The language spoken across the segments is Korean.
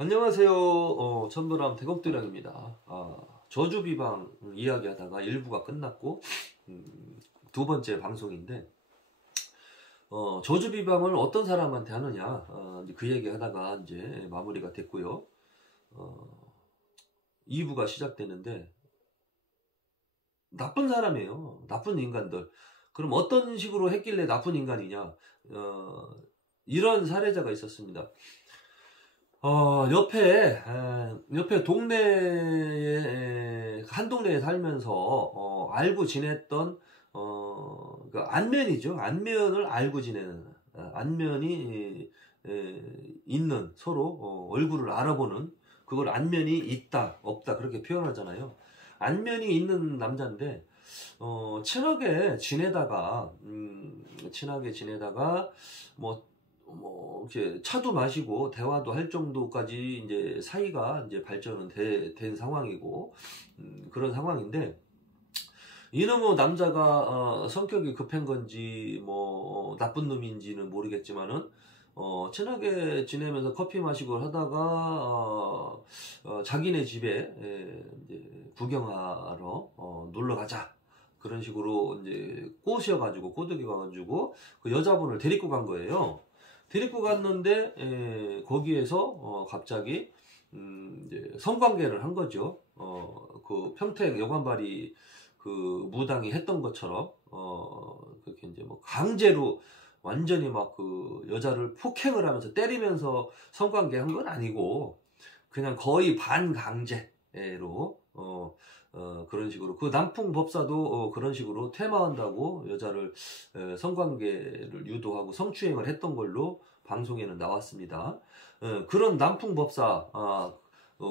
안녕하세요. 천도람 태국도량입니다. 저주비방 이야기하다가 일부가 끝났고 두 번째 방송인데 저주비방을 어떤 사람한테 하느냐 이제 그 얘기하다가 이제 마무리가 됐고요. 2부가 시작되는데 나쁜 사람이에요. 나쁜 인간들. 그럼 어떤 식으로 했길래 나쁜 인간이냐? 이런 사례자가 있었습니다. 옆에 동네에, 한 동네에 살면서, 알고 지냈던, 그 안면이죠. 안면을 알고 지내는, 안면이, 있는, 서로, 얼굴을 알아보는, 그걸 안면이 있다, 없다, 그렇게 표현하잖아요. 안면이 있는 남자인데, 친하게 지내다가, 이렇게 차도 마시고 대화도 할 정도까지 이제 사이가 이제 발전은 된 상황이고, 그런 상황인데, 이놈의 남자가, 성격이 급한 건지, 나쁜 놈인지는 모르겠지만은, 친하게 지내면서 커피 마시고 하다가, 자기네 집에, 이제 구경하러, 놀러 가자. 그런 식으로 이제 꼬드겨가지고, 그 여자분을 데리고 간 거예요. 데리고 갔는데 거기에서 갑자기 이제 성관계를 한 거죠. 그 평택 여관발이 그 무당이 했던 것처럼 그렇게 이제 강제로 완전히 막 그 여자를 폭행을 하면서 때리면서 성관계 한 건 아니고 그냥 거의 반강제로 그런 식으로 그 남풍법사도 그런 식으로 퇴마한다고 여자를 성관계를 유도하고 성추행을 했던 걸로 방송에는 나왔습니다. 그런 남풍법사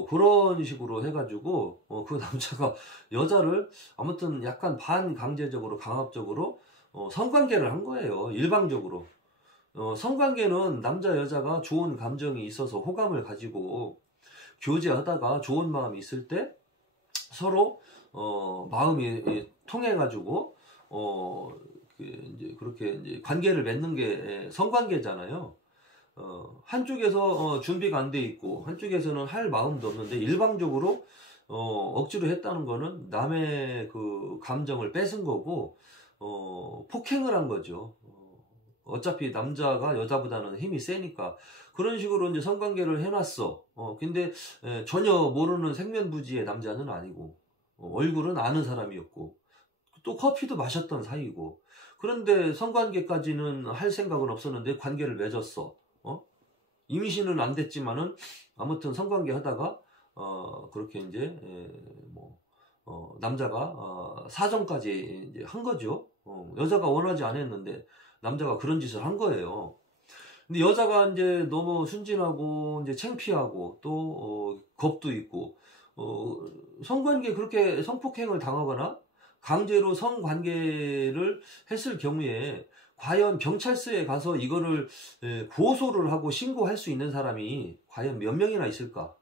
그런 식으로 해가지고 그 남자가 여자를 아무튼 약간 반강제적으로 강압적으로 성관계를 한 거예요. 일방적으로. 성관계는 남자 여자가 좋은 감정이 있어서 호감을 가지고 교제하다가 좋은 마음이 있을 때 서로 마음이 통해가지고 이제 그렇게 이제 관계를 맺는 게 성관계잖아요. 한쪽에서 준비가 안 돼 있고 한쪽에서는 할 마음도 없는데 일방적으로 억지로 했다는 거는 남의 그 감정을 뺏은 거고 폭행을 한 거죠. 어차피 남자가 여자보다는 힘이 세니까 그런 식으로 이제 성관계를 해놨어. 근데 전혀 모르는 생면부지의 남자는 아니고 얼굴은 아는 사람이었고 또 커피도 마셨던 사이고 그런데 성관계까지는 할 생각은 없었는데 관계를 맺었어. 임신은 안 됐지만은 아무튼 성관계 하다가 그렇게 이제 남자가 사정까지 이제 한 거죠. 여자가 원하지 않았는데 남자가 그런 짓을 한 거예요. 근데 여자가 이제 너무 순진하고 이제 창피하고 또 겁도 있고 성관계 그렇게 성폭행을 당하거나 강제로 성관계를 했을 경우에 과연 경찰서에 가서 이거를 고소를 하고 신고할 수 있는 사람이 과연 몇 명이나 있을까?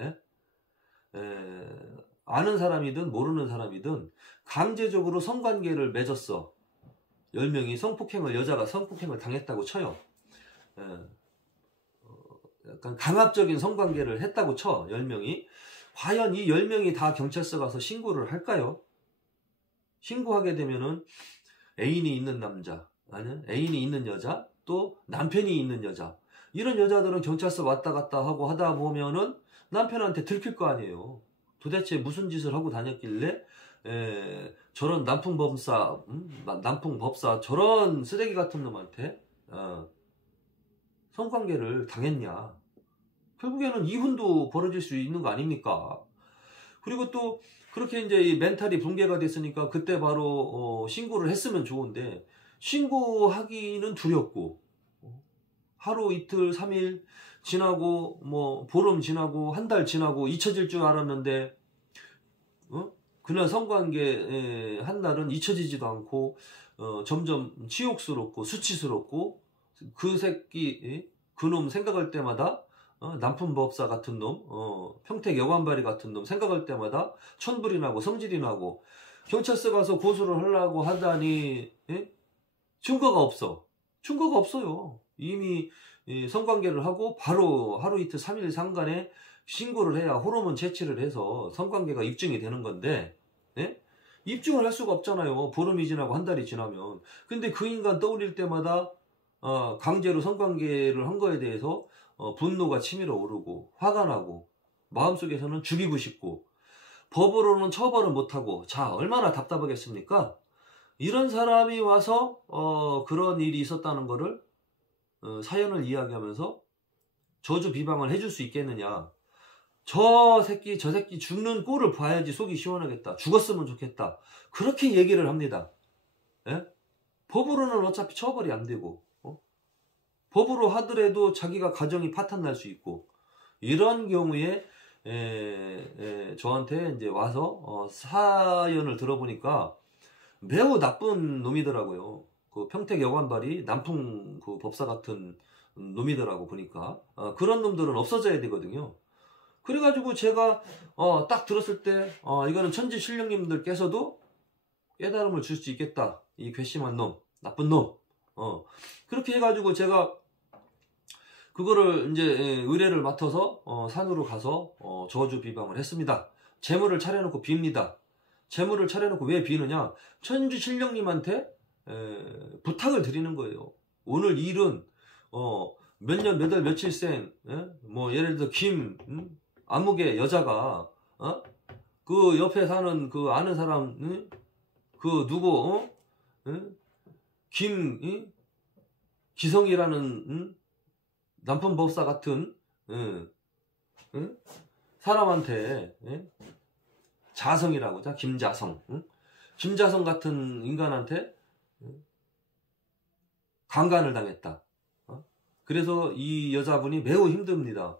예? 아는 사람이든 모르는 사람이든 강제적으로 성관계를 맺었어. 10명이 여자가 성폭행을 당했다고 쳐요. 약간 강압적인 성관계를 했다고 쳐, 10명이. 과연 이 10명이 다 경찰서 가서 신고를 할까요? 신고하게 되면은 애인이 있는 남자, 아니면 애인이 있는 여자, 또 남편이 있는 여자. 이런 여자들은 경찰서 왔다 갔다 하고 하다 보면은 남편한테 들킬 거 아니에요. 도대체 무슨 짓을 하고 다녔길래 저런 남풍법사 저런 쓰레기 같은 놈한테 성관계를 당했냐. 결국에는 이혼도 벌어질 수 있는 거 아닙니까? 그리고 또 그렇게 이제 이 멘탈이 붕괴가 됐으니까 그때 바로 신고를 했으면 좋은데 신고하기는 두렵고 하루 이틀 3일 지나고 보름 지나고 한 달 지나고 잊혀질 줄 알았는데 그날 성관계 한 날은 잊혀지지도 않고 점점 치욕스럽고 수치스럽고 그 새끼 그놈 생각할 때마다 남품법사 같은 놈 평택 여관발이 같은 놈 생각할 때마다 천불이 나고 성질이 나고 경찰서 가서 고소를 하려고 하다니 증거가 없어요. 이미 이 성관계를 하고 바로 하루 이틀 3일 상간에 신고를 해야 호르몬 채취를 해서 성관계가 입증이 되는 건데, 예? 입증을 할 수가 없잖아요. 보름이 지나고 한 달이 지나면. 근데 그 인간 떠올릴 때마다 강제로 성관계를 한 거에 대해서 분노가 치밀어 오르고 화가 나고 마음속에서는 죽이고 싶고 법으로는 처벌을 못하고, 자, 얼마나 답답하겠습니까? 이런 사람이 와서 그런 일이 있었다는 거를 사연을 이야기하면서 저주 비방을 해줄 수 있겠느냐. 저 새끼 죽는 꼴을 봐야지 속이 시원하겠다. 죽었으면 좋겠다. 그렇게 얘기를 합니다. 예? 법으로는 어차피 처벌이 안 되고, 법으로 하더라도 자기가 가정이 파탄날 수 있고, 이런 경우에 저한테 이제 와서 사연을 들어보니까 매우 나쁜 놈이더라고요. 그 평택 여관발이 남풍 그 법사 같은 놈이더라고 보니까. 그런 놈들은 없어져야 되거든요. 그래가지고 제가 딱 들었을 때 이거는 천지신령님들께서도 깨달음을 줄 수 있겠다. 이 괘씸한 놈, 나쁜 놈. 그렇게 해가지고 제가 그거를 이제 의뢰를 맡아서 산으로 가서 저주 비방을 했습니다. 재물을 차려놓고 빕니다. 재물을 차려놓고 왜 비느냐? 천주신령님한테 부탁을 드리는 거예요. 오늘 일은 몇 년, 몇 월, 며칠생, 뭐 예를 들어 아무개 여자가 그 옆에 사는 그 아는 사람, 그 누구, 기성이라는 남편법사 같은 사람한테, 자성이라고, 김자성, 김자성 같은 인간한테 강간을 당했다. 그래서 이 여자분이 매우 힘듭니다.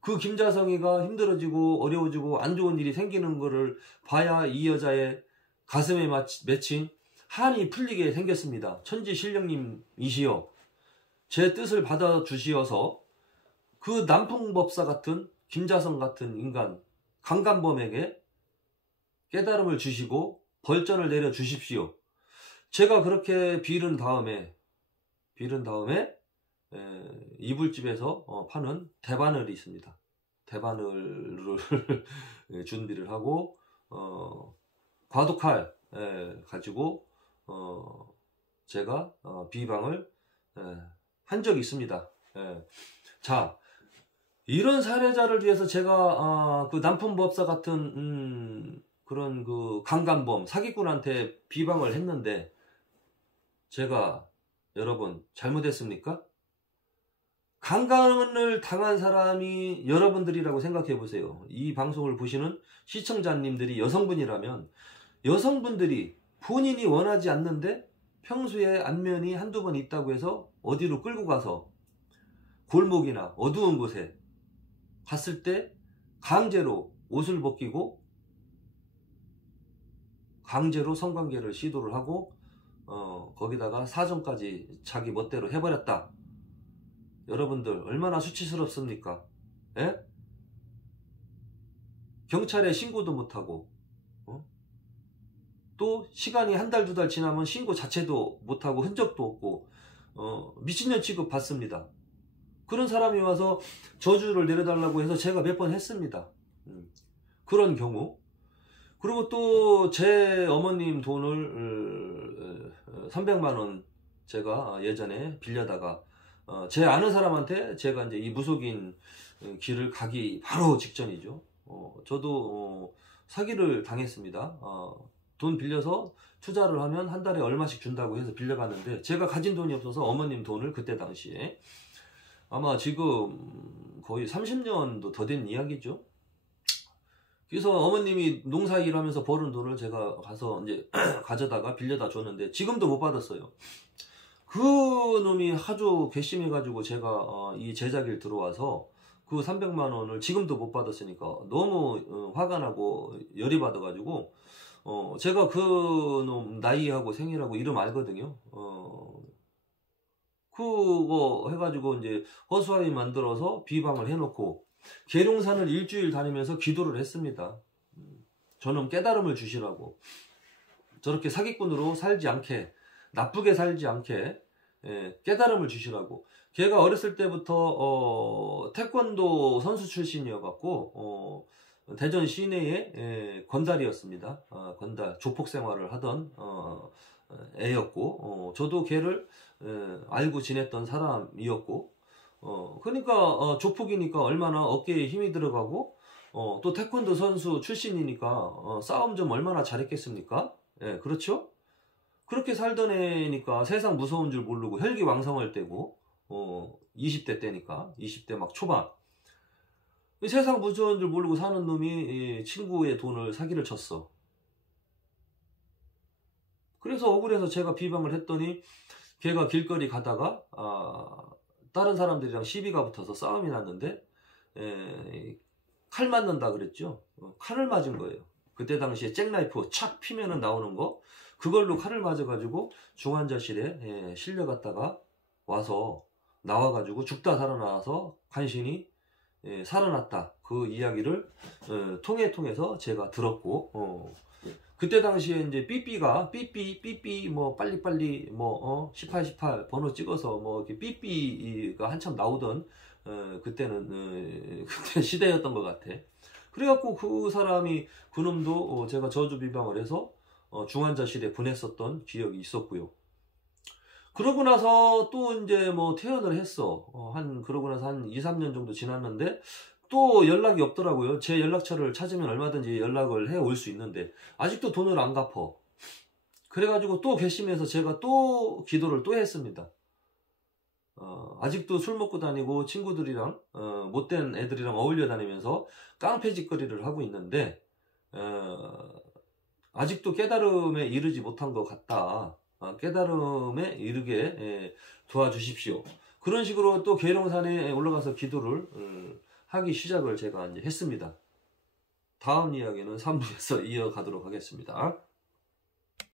그 김자성이가 힘들어지고 어려워지고 안 좋은 일이 생기는 거를 봐야 이 여자의 가슴에 맺힌 한이 풀리게 생겼습니다. 천지신령님이시여, 제 뜻을 받아주시어서 그 남풍법사 같은 김자성 같은 인간 강간범에게 깨달음을 주시고 벌전을 내려 주십시오. 제가 그렇게 빌은 다음에 이불집에서 파는 대바늘이 있습니다. 대바늘을 준비를 하고 과도칼 가지고 제가 비방을 한 적이 있습니다. 자, 이런 사례자를 위해서 제가 그 남편법사 같은 그런 그 강간범 사기꾼한테 비방을 했는데 제가 여러분 잘못했습니까? 강간을 당한 사람이 여러분들이라고 생각해 보세요. 이 방송을 보시는 시청자님들이 여성분이라면 여성분들이 본인이 원하지 않는데 평소에 안면이 한두 번 있다고 해서 어디로 끌고 가서 골목이나 어두운 곳에 갔을 때 강제로 옷을 벗기고 강제로 성관계를 시도를 하고 거기다가 사정까지 자기 멋대로 해버렸다. 여러분들 얼마나 수치스럽습니까? 예? 경찰에 신고도 못하고 또 시간이 한 달, 두 달 지나면 신고 자체도 못하고 흔적도 없고 미친년 취급 받습니다. 그런 사람이 와서 저주를 내려달라고 해서 제가 몇 번 했습니다. 그런 경우. 그리고 또 제 어머님 돈을 300만원 제가 예전에 빌려다가 제 아는 사람한테 제가 이제 이 무속인 길을 가기 바로 직전이죠. 저도 사기를 당했습니다. 돈 빌려서 투자를 하면 한 달에 얼마씩 준다고 해서 빌려갔는데 제가 가진 돈이 없어서 어머님 돈을 그때 당시에 아마 지금 거의 30년도 더 된 이야기죠. 그래서 어머님이 농사일 하면서 벌은 돈을 제가 가서 이제 가져다가 빌려다 줬는데 지금도 못 받았어요. 그 놈이 아주 괘씸해가지고 제가 이 제자길 들어와서 그 300만 원을 지금도 못 받았으니까 너무 화가 나고 열이 받아가지고 제가 그 놈 나이하고 생일하고 이름 알거든요. 그거 해가지고 이제 허수아비 만들어서 비방을 해놓고 계룡산을 일주일 다니면서 기도를 했습니다. 저는 깨달음을 주시라고, 저렇게 사기꾼으로 살지 않게, 나쁘게 살지 않게 깨달음을 주시라고. 걔가 어렸을 때부터 태권도 선수 출신이어갖고 대전 시내의 건달이었습니다. 건달 조폭 생활을 하던 애였고 저도 걔를 알고 지냈던 사람이었고 그러니까 조폭이니까 얼마나 어깨에 힘이 들어가고 또 태권도 선수 출신이니까 싸움 좀 얼마나 잘했겠습니까? 예, 그렇죠? 그렇게 살던 애니까 세상 무서운 줄 모르고 혈기왕성할 때고 20대 때니까 20대 막 초반 세상 무서운 줄 모르고 사는 놈이 친구의 돈을 사기를 쳤어. 그래서 억울해서 제가 비방을 했더니 걔가 길거리 가다가 다른 사람들이랑 시비가 붙어서 싸움이 났는데 칼 맞는다 그랬죠. 칼을 맞은 거예요. 그때 당시에 잭나이프 착 피면은 나오는 거 그걸로 칼을 맞아가지고 중환자실에 실려갔다가 와서 나와가지고 죽다 살아나서 간신히 살아났다. 그 이야기를 통해서 제가 들었고 그때 당시에 이제 삐삐 뭐 빨리빨리 뭐 18 번호 찍어서 뭐 이렇게 삐삐가 한참 나오던 그때는 그때 시대였던 것 같아. 그래갖고 그 사람이 그놈도 제가 저주 비방을 해서 중환자실에 보냈었던 기억이 있었고요. 그러고 나서 또 이제 뭐 퇴원을 했어. 그러고 나서 한 2, 3년 정도 지났는데 또 연락이 없더라고요. 제 연락처를 찾으면 얼마든지 연락을 해 올 수 있는데 아직도 돈을 안 갚어. 그래가지고 또 괘씸해서 제가 또 기도를 또 했습니다. 아직도 술 먹고 다니고 친구들이랑 못된 애들이랑 어울려 다니면서 깡패짓거리를 하고 있는데 아직도 깨달음에 이르지 못한 것 같다. 깨달음에 이르게 도와주십시오. 그런 식으로 또 계룡산에 올라가서 기도를 하기 시작을 제가 이제 했습니다. 다음 이야기는 3부에서 이어가도록 하겠습니다.